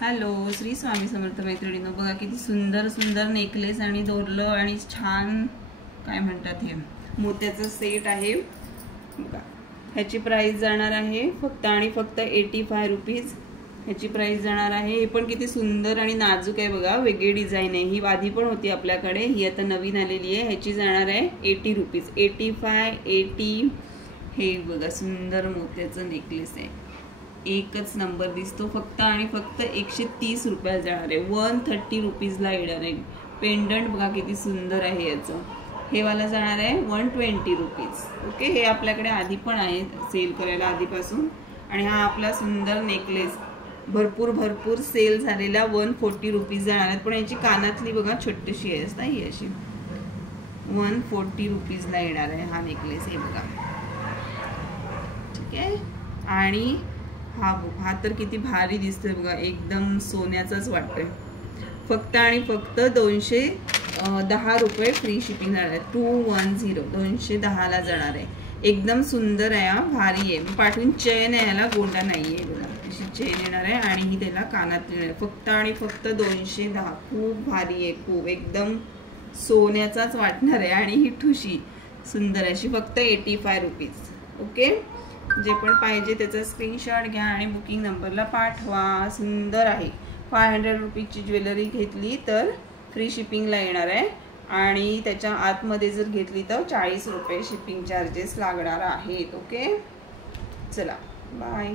Hello, Shri Swami Samarth मैत्रिणींनो, बघा किती सुंदर सुंदर नेकलेस आणि दोरलं आणि छान काय म्हणतात हे मोत्याचं सेट आहे बघा। ह्याची प्राइस जाणार आहे फक्त आणि फक्त 85 रुपीज ह्याची प्राइस जाणार आहे। हे पण किती सुंदर आणि नाजूक आहे बघा, वेगळी डिझाइन आहे ही, आधी पण होती आपल्याकडे, ही आता नवीन आलेली आहे। ह्याची जाणार आहे 80 रुपीज, 85 80। हे बघा सुंदर मोत्याचं नेकलेस आहे, एकच नंबर दिसतो, फक्त आणि फक्त 130 रुपयाला जाणार आहे, 130 रुपीजला येणार आहे। पेंडंट बघा किती सुंदर आहे याचं, हे वाला जाणार आहे 120 रुपीज। ओके, हे आपल्याकडे आधी पण आहे सेल करायला आधीपासून। आणि हा आपला सुंदर नेकलेस भरपूर भरपूर सेल झालेला 140 रुपीज जाणार आहे, पण याची कानातली बघा छोटीशी आहे ना, ही अशी 140 रुपीजला येणार आहे हा नेकलेस, हे बघा ठीक आहे। आणि हा तर किती भारी दिसतोय बघा, एकदम सोन्याचाच वाटतोय। फक्त आणि फक्त 210 रुपये फ्री शिपिंग जाणार आहे, 210 210ला जाणार आहे। एकदम सुंदर आहे हा, भारी आहे। पाठवून चेन आहे, याला गोंडा नाहीये बघा, अशी चेन येणार आहे आणि ही त्याला कानात येणार आहे, फक्त आणि फक्त 210। खूप भारी आहे, खूप एकदम सोन्याचाच वाटणार आहे। आणि ही ठुशी सुंदर अशी फक्त 85 रुपीज। ओके, जे पण पाहिजे त्याचा स्क्रीनशॉट घ्या आणि बुकिंग नंबरला पाठवा। सुंदर आहे, 500 रुपीची ज्वेलरी घेतली तर फ्री शिपिंगला येणार आहे आणि त्याच्या आतमध्ये जर घेतली तर 40 रुपये शिपिंग चार्जेस लागणार आहेत। ओके, चला बाय।